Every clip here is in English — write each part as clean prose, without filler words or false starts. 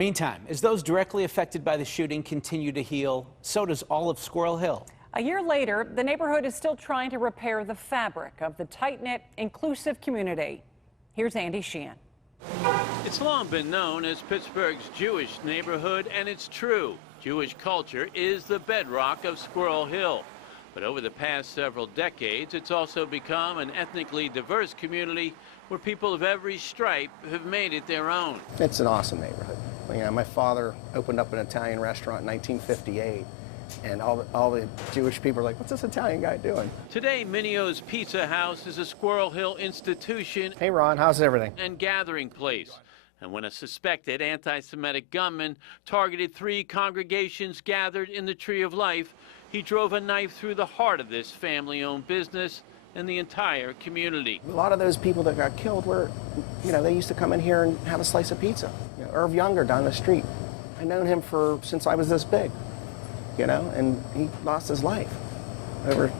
Meantime, as those directly affected by the shooting continue to heal, so does all of Squirrel Hill. A year later, the neighborhood is still trying to repair the fabric of the tight-knit, inclusive community. Here's Andy Sheehan. It's long been known as Pittsburgh's Jewish neighborhood, and it's true. Jewish culture is the bedrock of Squirrel Hill. But over the past several decades, it's also become an ethnically diverse community where people of every stripe have made it their own. It's an awesome neighborhood. You know, my father opened up an Italian restaurant in 1958, and all the Jewish people are like, what's this Italian guy doing? Today, Minio's Pizza House is a Squirrel Hill institution. Hey, Ron, how's everything? And gathering place. And when a suspected anti-Semitic gunman targeted 3 congregations gathered in the Tree of Life, he drove a knife through the heart of this family-owned business and the entire community. A lot of those people that got killed were, you know, they used to come in here and have a slice of pizza. You know, Irv Younger down the street. I've known him since I was this big, you know, and he lost his life over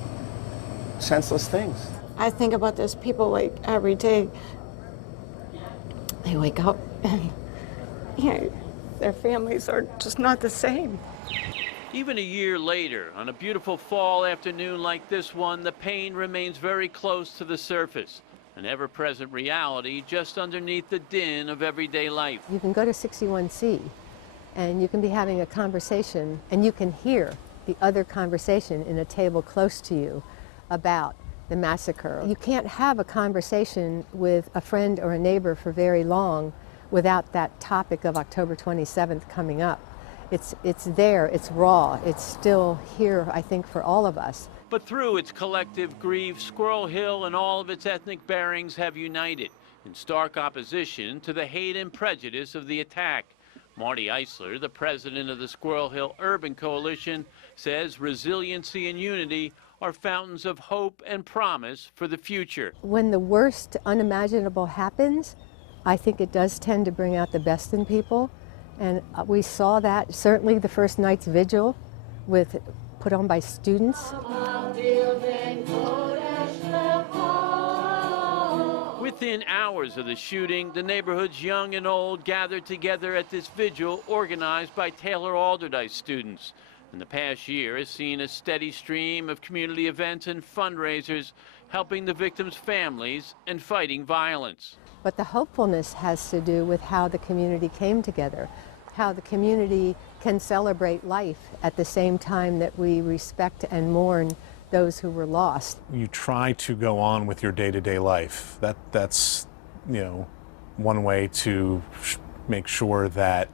senseless things. I think about those people like every day. They wake up and, you know, their families are just not the same. Even a year later, on a beautiful fall afternoon like this one, the pain remains very close to the surface, an ever-present reality just underneath the din of everyday life. You can go to 61C and you can be having a conversation and you can hear the other conversation in a table close to you about the massacre. You can't have a conversation with a friend or a neighbor for very long without that topic of October 27th coming up. It's there, it's raw, it's still here, I think, for all of us. But through its collective grief, Squirrel Hill and all of its ethnic bearings have united in stark opposition to the hate and prejudice of the attack. Marty Eisler, the president of the Squirrel Hill Urban Coalition, says resiliency and unity are fountains of hope and promise for the future. When the worst unimaginable happens, I think it does tend to bring out the best in people. And we saw that certainly the first night's vigil put on by students. Within hours of the shooting, the neighborhood's young and old gathered together at this vigil organized by Taylor Alderdice students. And the past year has seen a steady stream of community events and fundraisers helping the victims' families and fighting violence. But the hopefulness has to do with how the community came together, how the community can celebrate life at the same time that we respect and mourn those who were lost. You try to go on with your day-to-day life. That's, you know, one way to make sure that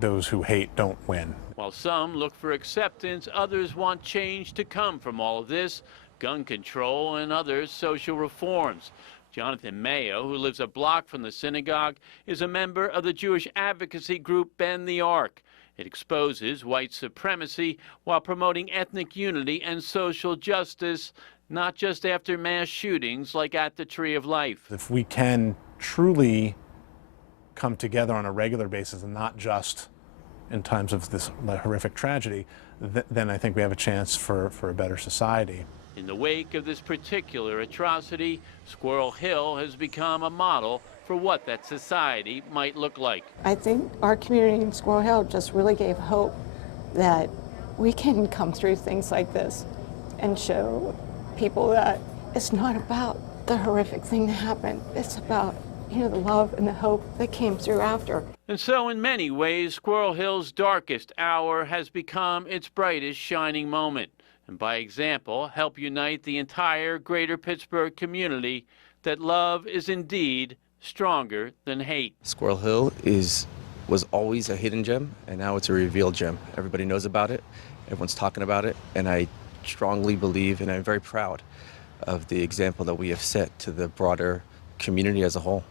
those who hate don't win. While some look for acceptance, others want change to come from all of this, gun control and other social reforms. Jonathan Mayo, who lives a block from the synagogue, is a member of the Jewish advocacy group Bend the Arc. It exposes white supremacy while promoting ethnic unity and social justice, not just after mass shootings like at the Tree of Life. If we can truly come together on a regular basis and not just in times of this horrific tragedy, then I think we have a chance for a better society. In the wake of this particular atrocity, Squirrel Hill has become a model for what that society might look like. I think our community in Squirrel Hill just really gave hope that we can come through things like this and show people that it's not about the horrific thing that happened. It's about, you know, the love and the hope that came through after. And so in many ways, Squirrel Hill's darkest hour has become its brightest shining moment. And by example, help unite the entire greater Pittsburgh community that love is indeed stronger than hate. Squirrel Hill was always a hidden gem, and now it's a revealed gem. Everybody knows about it, everyone's talking about it, and I strongly believe, and I'm very proud of the example that we have set to the broader community as a whole.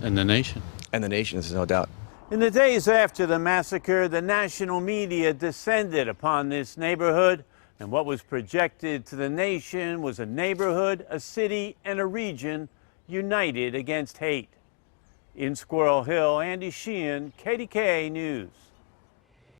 And the nation. And the nation, there's no doubt. In the days after the massacre, the national media descended upon this neighborhood, and what was projected to the nation was a neighborhood, a city, and a region united against hate. In Squirrel Hill, Andy Sheehan, KDKA News.